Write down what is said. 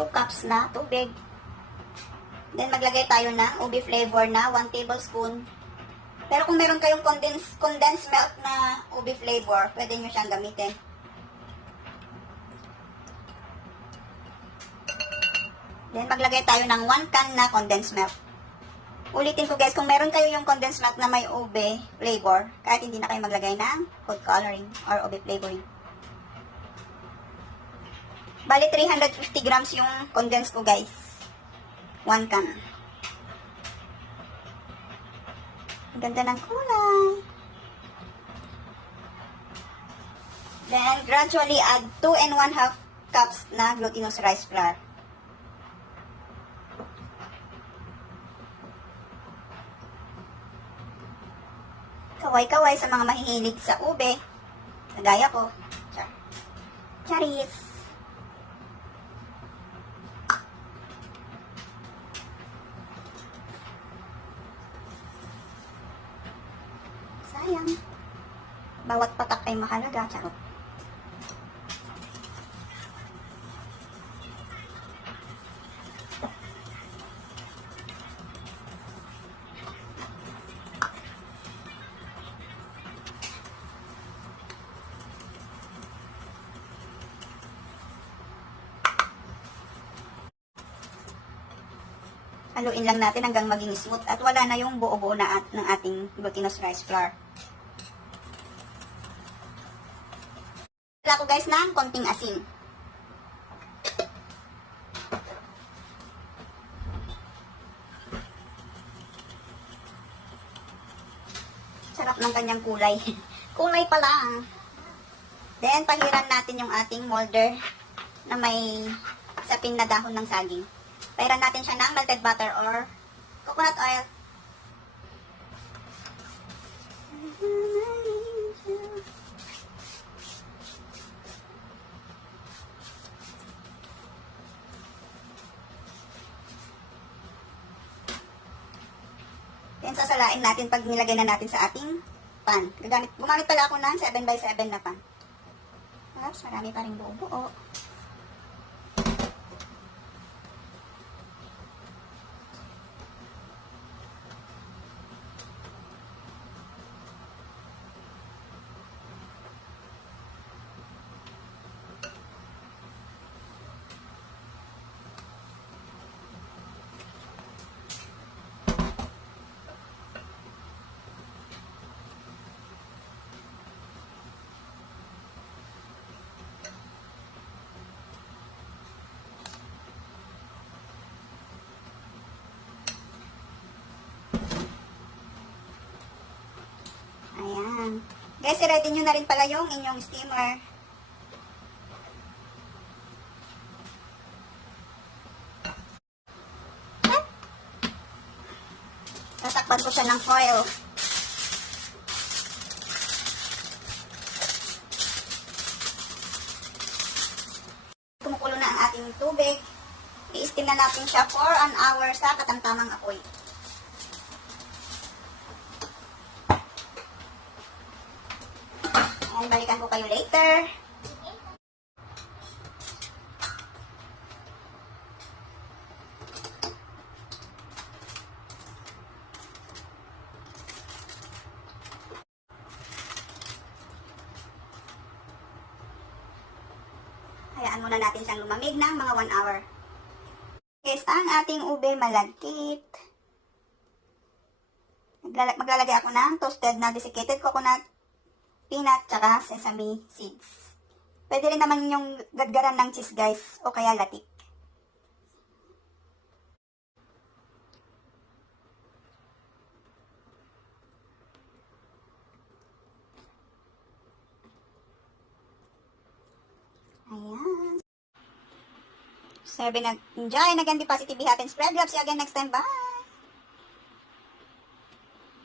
2 cups na tubig. Then, maglagay tayo ng ube flavor na 1 tablespoon. Pero kung meron kayong condensed milk na ube flavor, pwede nyo siyang gamitin. Then, maglagay tayo ng 1 can na condensed milk. Ulitin ko guys, kung meron kayo yung condensed milk na may ube flavor, kahit hindi na kayo maglagay ng food coloring or ube flavoring. Bali, 350 grams yung condensed ko guys. 1 can. Ang ganda ng kulay. Then, gradually add 2 and 1/2 cups na glutinous rice flour. Kaway-kaway sa mga mahihilig sa ube. Kagaya ko. Charis! Sayang. Bawat patak ay mahalaga. Charot. Haluin lang natin hanggang maging smooth at wala na yung buo-buo na ng ating glutinous rice flour. Wala ko guys ng konting asin. Sarap ng kanyang kulay. Kulay pa lang. Then, pahiran natin yung ating molder na may sapin na dahon ng saging. Pahiran natin siya ng melted butter or coconut oil. Then, sasalain natin pag nilagay na natin sa ating pan. Gumamit pala ako ng 7x7 na pan. Oops, marami pa rin buo-buo. Ayan. Guys, i-ready nyo na rin pala yung inyong steamer. Tatakpan ko siya ng foil. Kumukulo na ang ating tubig. I-steam na natin siya for an hour sa katamtamang apoy. Balikan ko kayo later. Hayaan muna natin siyang lumamig ng mga 1 hour. Guys, ang ating ube malagkit. Maglalagay ako ng toasted na desiccated coconut, peanut, tsaka sesame seeds. Pwede rin naman yung gadgaran ng cheese guys, o kaya latik. Ayan. So, nag-enjoy, nag-positive, be happy, and spread love. See you again next time. Bye!